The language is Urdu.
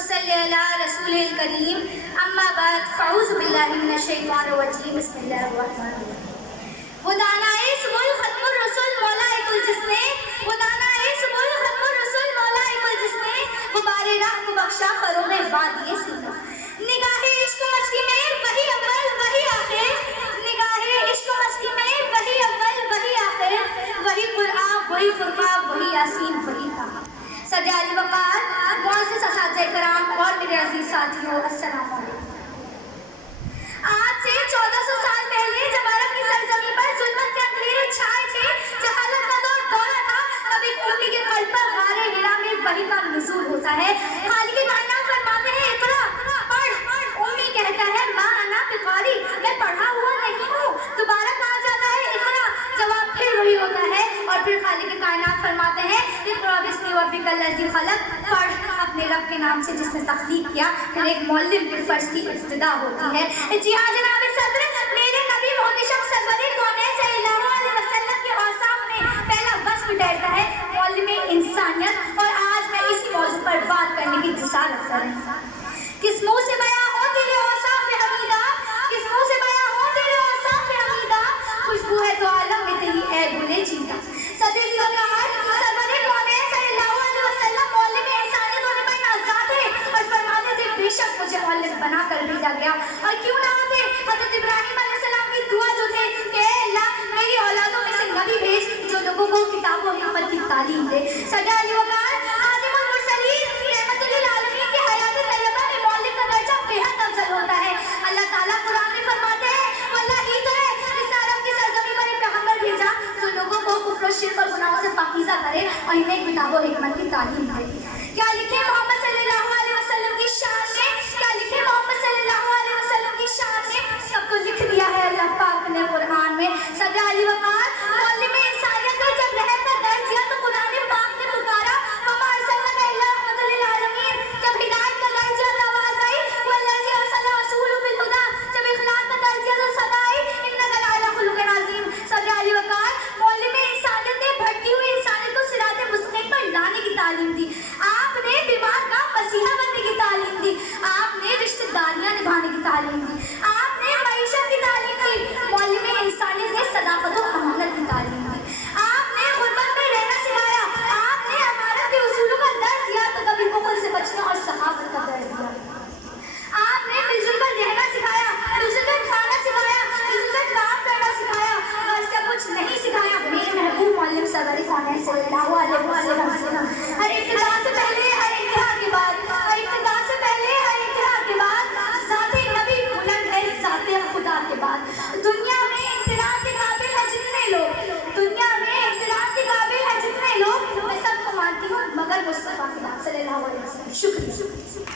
صلی علی رسول الکریم اما بعد فاعوذ باللہ من الشیطان الرجیم بسم اللہ الرحمن الرحیم وہ دانا اسمل ختم الرسول مولا جس نے وہ دانا اسمل ختم الرسول مولا جس نے وہ بار راہ کو بخشا فروغ وادی سینا نگاہ عشق مستی میں وہی اول وہی آخر نگاہ عشق مستی میں وہی اول وہی آخر وہی قرآن وہی فرقان وہی یاسین وہی کہا صدر علی وقار معزز اساتذہ کرام اور میرے عزیز ساتھیوں السلام علیکم آج سے 1400 سال پہلے جب عرب کی سرزمین پر ظلمت کے اندھیرے چھائے تھے جہالت کا دور دورہ تھا کبھی قومی کے قلب پر غار ہرا میں وحی کا نزول ہوتا ہے خالق کائنات فرماتے ہیں اقرا پڑھ امی کہتا ہے ماں انا بقاری میں پڑھا ہوا نہیں ہوں دوبارہ کہا جاتا ہے اقرا جواب پھر وہی ہوتا ہے اور پھر خالق کائنات فرماتے ہیں اقرا بسم ربک الذی خلق پڑھ اپنے رب کے نام سے جس نے تخلیق کیا پھر ایک معلم کے فرض کی ابتدا ہوتی ہے جی ہاں جناب صدر میرے نبی محتشم سرور کونین صلی اللہ علیہ وسلم کے اوصاف میں پہلا وصف ٹھہرتا ہے معلم انسانیت اور آج میں اسی موضوع پر بات کرنے کی جسارت کروں کس منہ سے بیان ہو تیرے اوصاف حمیدہ کس منہ سے بیان ہو تیرے اوصاف حمیدہ خوشبو ہے تو عالم میں تیری اے گلے جیتا صدر وقار سرور کونین صلی اللہ علیہ وسلم معلم انسانیت ہونے پر آزاد ہے اور فرماتے تھے بے شک مجھے معلم بنا کر بھیجا گیا اور کیوں نہ ہوتے حضرت ابراہیم علیہ السلام کی دعا جو تھے کہ اے اللہ میری اولادوں میں سے نبی بھیج جو لوگوں کو کتاب و حکمت کی تعلیم دے صدر علی وقار خاتم المرسلین رحمت للعالمین کی حیات طیبہ میں معلم کا درجہ بے حد افضل ہوتا ہے اللہ تعالیٰ قرآن میں فرماتے ہیں واللہ ہی تو ہے جس نے عرب کی سرزمین پر ایک پیغمبر بھیجا جو لوگوں کو کفر و شرک اور گناہوں سے پاکیزہ کرے اور انہیں کتاب و حکمت کی تعلیم دے کیا لکھے محمد صلی اللہ علیہ وسلم کی شان میں کیا لکھے محمد صلی اللہ علیہ وسلم کی شان میں سب کو لکھ دیا ہے اللہ پاک نے قرآن میں صدر علی وقار معلم انسانیت نے جب رحم کا درس دیا تو قرآن پاک نے پکارا وما ارسلناک الا رحمۃ للعالمین جب ہدایت کا درس دیا تو آواز آئی والذی ارسل رسولہ بالہدی جب اخلاق کا درس دیا تو صدا آئی انک لعلی خلق عظیم صدر علی وقار معلم انسانیت نے بھٹکی ہوئی انسانیت کو صراط مستقیم پر لانے کی تعلیم دی آپ نے بیمار کا مسیحا بننے کی تعلیم دی آپ نے رشتہ داریاں نبھانے کی تعلیم دی آپ نے معیشت کی تعلیم دی معلم انسانیت نے صداقت و امانت کی تعلیم دی آپ نے غربت میں رہنا سکھایا آپ نے امانت کے اصولوں کا درس دیا تو کبھی بخل سے بچنا اور سخاوت کا درس دیا آپ نے مل جل کر رہنا سکھایا مل جل کر کھانا سکھایا مل جل کر کام کرنا سکھایا اور اس کا کچھ نہیں سکھایا میرے محبوب معلم سرور کونین صلی اللہ علیہ وسلم ہر ابتدا سے پہلے ہر انتہا کے بعد ہر ابتدا سے پہلے ہر انتہا کے بعد ذات نبی بلند ہے ذات خدا کے بعد دنیا میں امتنان کے قابل ہے جتنے لوگ دنیا میں امتنان کے قابل ہے جتنے لوگ میں سب کو مانتی ہوں مگر مصطفیٰ صلی اللہ علیہ وسلم شکریہ